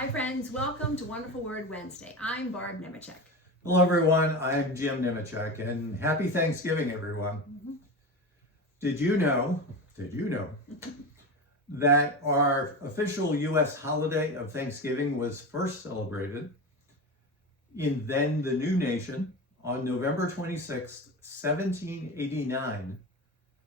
Hi friends, welcome to Wonderful Word Wednesday. I'm Barb Nemechek. Hello everyone, I'm Jim Nemechek, and happy Thanksgiving everyone. Did you know that our official U.S. holiday of Thanksgiving was first celebrated in then the new nation on November 26, 1789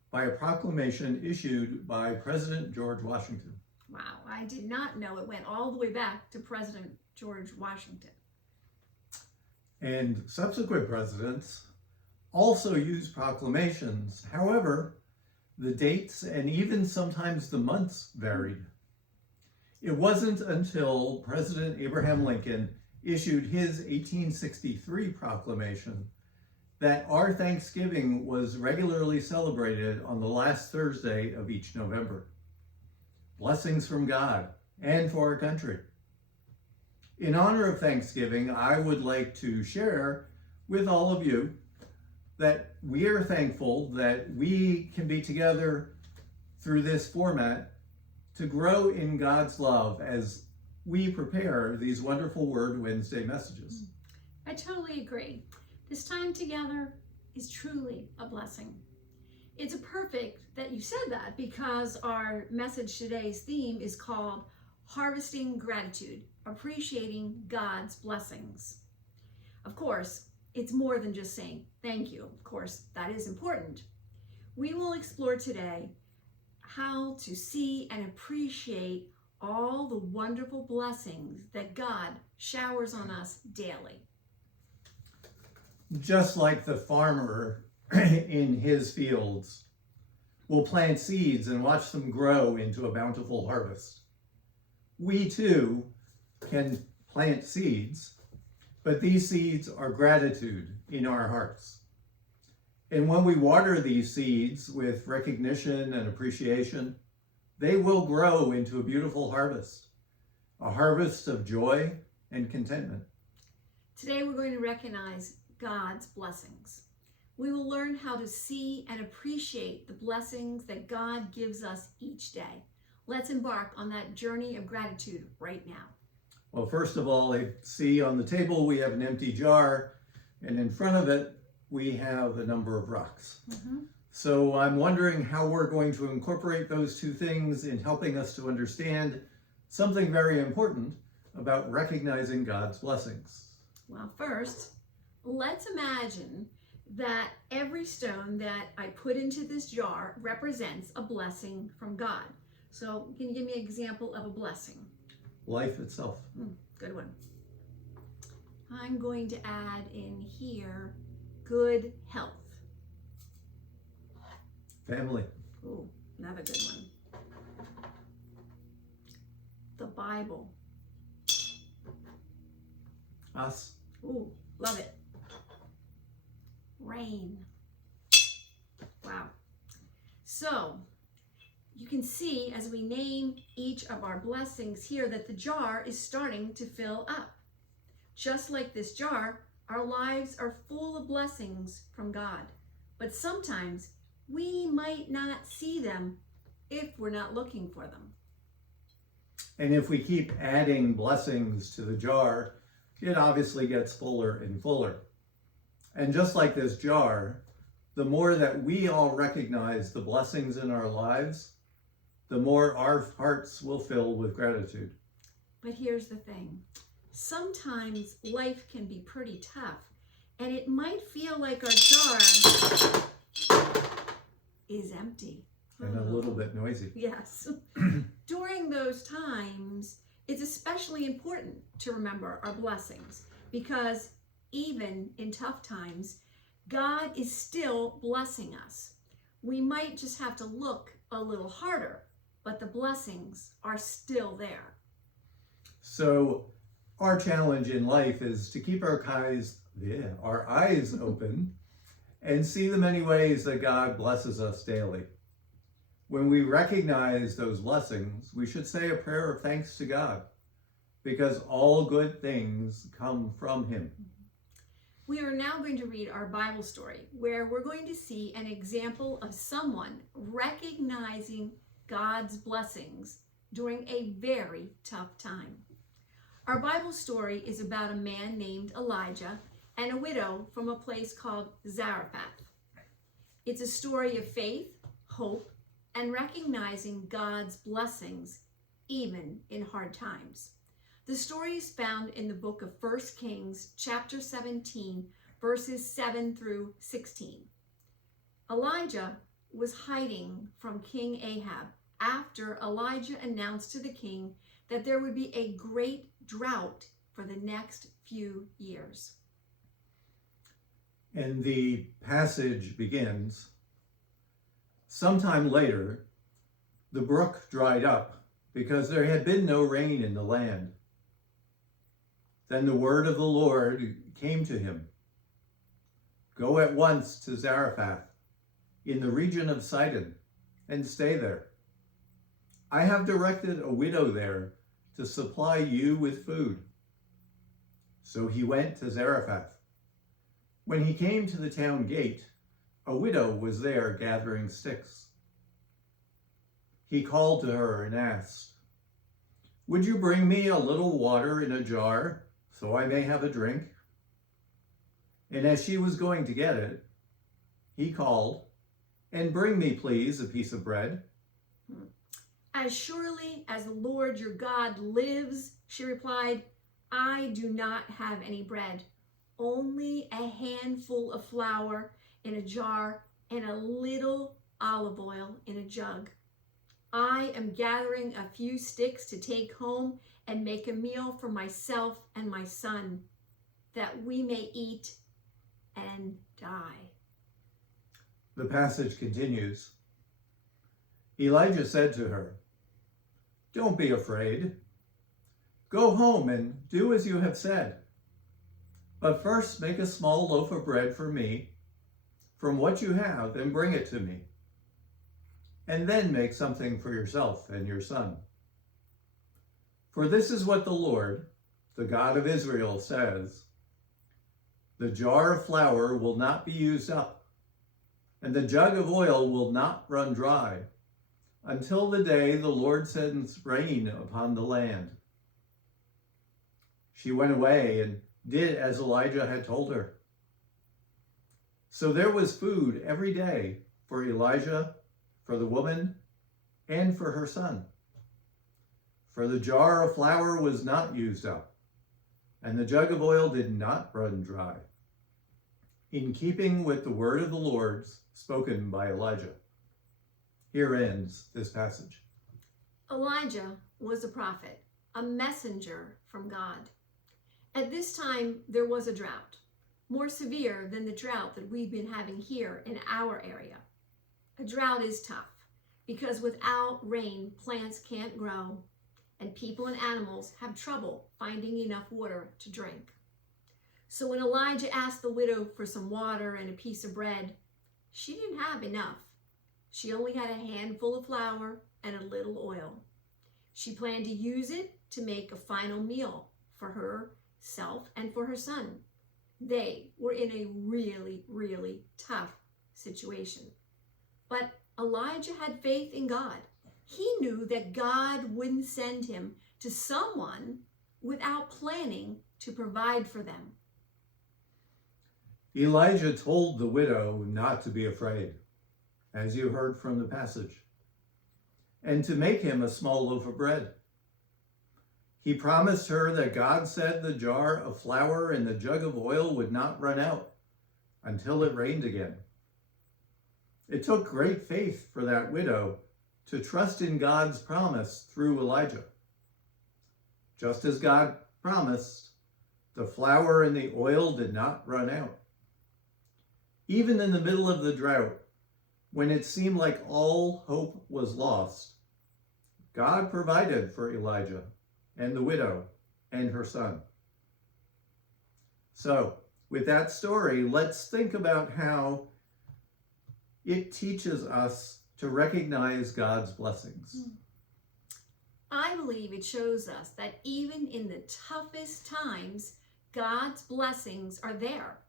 by a proclamation issued by President George Washington. Wow, I did not know it went all the way back to President George Washington. And subsequent presidents also used proclamations. However, the dates and even sometimes the months varied. It wasn't until President Abraham Lincoln issued his 1863 proclamation that our Thanksgiving was regularly celebrated on the last Thursday of each November. Blessings from God and for our country. In honor of Thanksgiving, I would like to share with all of you that we are thankful that we can be together through this format to grow in God's love as we prepare these wonderful Word Wednesday messages. I totally agree. This time together is truly a blessing. It's perfect that you said that because our message today's theme is called Harvesting Gratitude, Appreciating God's Blessings. Of course, it's more than just saying thank you. Of course, that is important. We will explore today how to see and appreciate all the wonderful blessings that God showers on us daily. Just like the farmer in his fields will plant seeds and watch them grow into a bountiful harvest, we too can plant seeds, but these seeds are gratitude in our hearts. And when we water these seeds with recognition and appreciation, they will grow into a beautiful harvest, a harvest of joy and contentment. Today we're going to recognize God's blessings. We will learn how to see and appreciate the blessings that God gives us each day. Let's embark on that journey of gratitude right now. Well, first of all, I see on the table we have an empty jar, and in front of it we have a number of rocks. So I'm wondering how we're going to incorporate those two things in helping us to understand something very important about recognizing God's blessings. Well, first, let's imagine that every stone that I put into this jar represents a blessing from God. So can you give me an example of a blessing? Life itself. Good one. I'm going to add in here good health. Family. Ooh, another good one. The Bible. Us. Ooh, love it. Rain. Wow. So you can see as we name each of our blessings here that the jar is starting to fill up. Just like this jar, our lives are full of blessings from God. But sometimes we might not see them if we're not looking for them. And if we keep adding blessings to the jar, it obviously gets fuller and fuller. And just like this jar, the more that we all recognize the blessings in our lives, the more our hearts will fill with gratitude. But here's the thing. Sometimes life can be pretty tough, and it might feel like our jar is empty. And a little bit noisy. Yes. During those times, it's especially important to remember our blessings because even in tough times, God is still blessing us. We might just have to look a little harder, but the blessings are still there. So our challenge in life is to keep our eyes open and see the many ways that God blesses us daily. When we recognize those blessings, we should say a prayer of thanks to God because all good things come from Him. We are now going to read our Bible story where we're going to see an example of someone recognizing God's blessings during a very tough time. Our Bible story is about a man named Elijah and a widow from a place called Zarephath. It's a story of faith, hope, and recognizing God's blessings even in hard times. The story is found in the book of 1 Kings, chapter 17, verses 7 through 16. Elijah was hiding from King Ahab after Elijah announced to the king that there would be a great drought for the next few years. And the passage begins, sometime later, the brook dried up because there had been no rain in the land. Then the word of the Lord came to him. Go at once to Zarephath in the region of Sidon and stay there. I have directed a widow there to supply you with food. So he went to Zarephath. When he came to the town gate, a widow was there gathering sticks. He called to her and asked, "Would you bring me a little water in a jar so I may have a drink?" And as she was going to get it, he called, "And bring me, please, a piece of bread." "As surely as the Lord your God lives," she replied, "I do not have any bread, only a handful of flour in a jar and a little olive oil in a jug. I am gathering a few sticks to take home and make a meal for myself and my son, that we may eat and die." The passage continues. Elijah said to her, "Don't be afraid. Go home and do as you have said. But first make a small loaf of bread for me from what you have and bring it to me. And then make something for yourself and your son. For this is what the Lord, the God of Israel, says. The jar of flour will not be used up, and the jug of oil will not run dry, until the day the Lord sends rain upon the land." She went away and did as Elijah had told her. So there was food every day for Elijah, for the woman, and for her son. For the jar of flour was not used up, and the jug of oil did not run dry, in keeping with the word of the Lord spoken by Elijah. Here ends this passage. Elijah was a prophet, a messenger from God. At this time, there was a drought, more severe than the drought that we've been having here in our area. A drought is tough because without rain, plants can't grow, and people and animals have trouble finding enough water to drink. So when Elijah asked the widow for some water and a piece of bread, she didn't have enough. She only had a handful of flour and a little oil. She planned to use it to make a final meal for herself and for her son. They were in a really, really tough situation. But Elijah had faith in God. He knew that God wouldn't send him to someone without planning to provide for them. Elijah told the widow not to be afraid, as you heard from the passage, and to make him a small loaf of bread. He promised her that God said the jar of flour and the jug of oil would not run out until it rained again. It took great faith for that widow to trust in God's promise through Elijah. Just as God promised, the flour and the oil did not run out. Even in the middle of the drought, when it seemed like all hope was lost, God provided for Elijah and the widow and her son. So, with that story, let's think about how it teaches us to recognize God's blessings. I believe it shows us that even in the toughest times, God's blessings are there.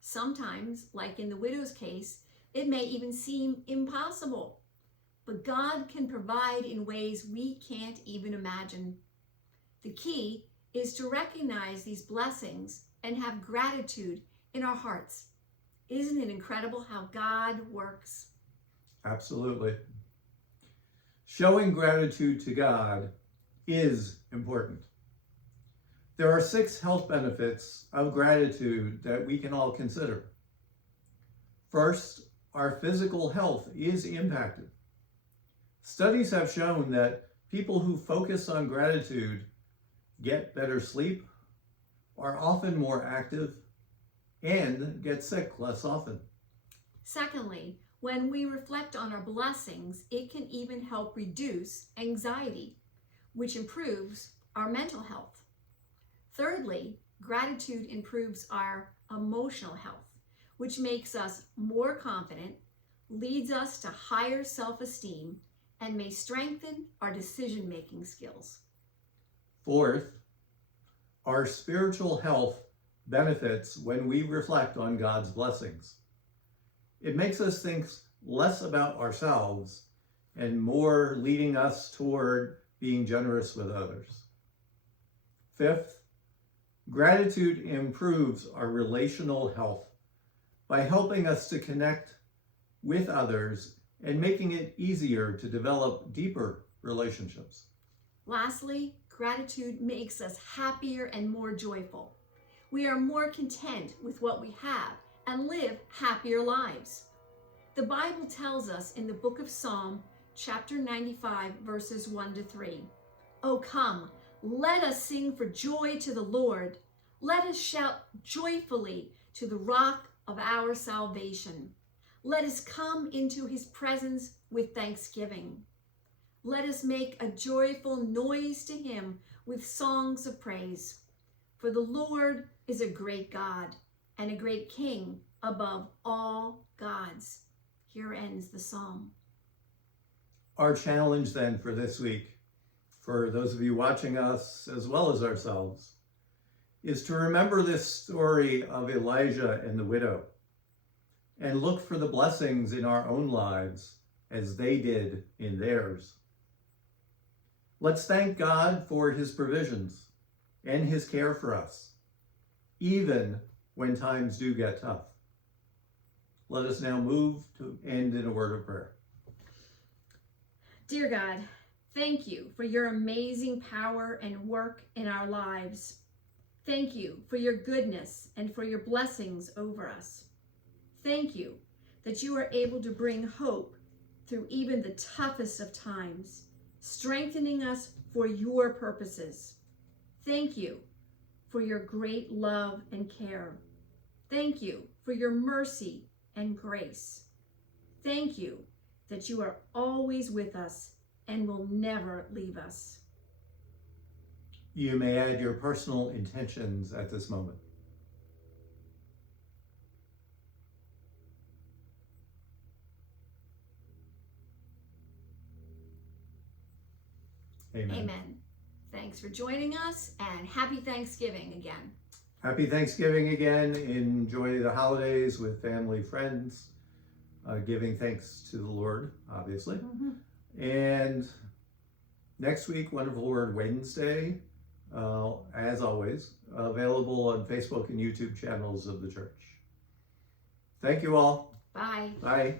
Sometimes, like in the widow's case, it may even seem impossible. But God can provide in ways we can't even imagine. The key is to recognize these blessings and have gratitude in our hearts. Isn't it incredible how God works? Absolutely. Showing gratitude to God is important. There are 6 health benefits of gratitude that we can all consider. First, our physical health is impacted. Studies have shown that people who focus on gratitude get better sleep, are often more active, and get sick less often. Secondly, when we reflect on our blessings, it can even help reduce anxiety, which improves our mental health. Thirdly, gratitude improves our emotional health, which makes us more confident, leads us to higher self-esteem, and may strengthen our decision-making skills. Fourth, our spiritual health benefits when we reflect on God's blessings. It makes us think less about ourselves and more leading us toward being generous with others. Fifth, gratitude improves our relational health by helping us to connect with others and making it easier to develop deeper relationships. Lastly, gratitude makes us happier and more joyful. We are more content with what we have and live happier lives. The Bible tells us in the book of Psalm, chapter 95, verses 1-3, "Oh, come, let us sing for joy to the Lord. Let us shout joyfully to the rock of our salvation. Let us come into his presence with thanksgiving. Let us make a joyful noise to him with songs of praise. For the Lord is a great God and a great King above all gods." Here ends the psalm. Our challenge then for this week, for those of you watching us as well as ourselves, is to remember this story of Elijah and the widow and look for the blessings in our own lives as they did in theirs. Let's thank God for his provisions and his care for us, even when times do get tough. Let us now move to end in a word of prayer. Dear God, thank you for your amazing power and work in our lives. Thank you for your goodness and for your blessings over us. Thank you that you are able to bring hope through even the toughest of times, strengthening us for your purposes. Thank you for your great love and care. Thank you for your mercy and grace. Thank you that you are always with us and will never leave us. You may add your personal intentions at this moment. Amen. Amen. Thanks for joining us, and happy Thanksgiving again. Happy Thanksgiving again. Enjoy the holidays with family, friends, giving thanks to the Lord, obviously. And next week, Wonderful Word Wednesday, as always, available on Facebook and YouTube channels of the church. Thank you all. Bye. Bye.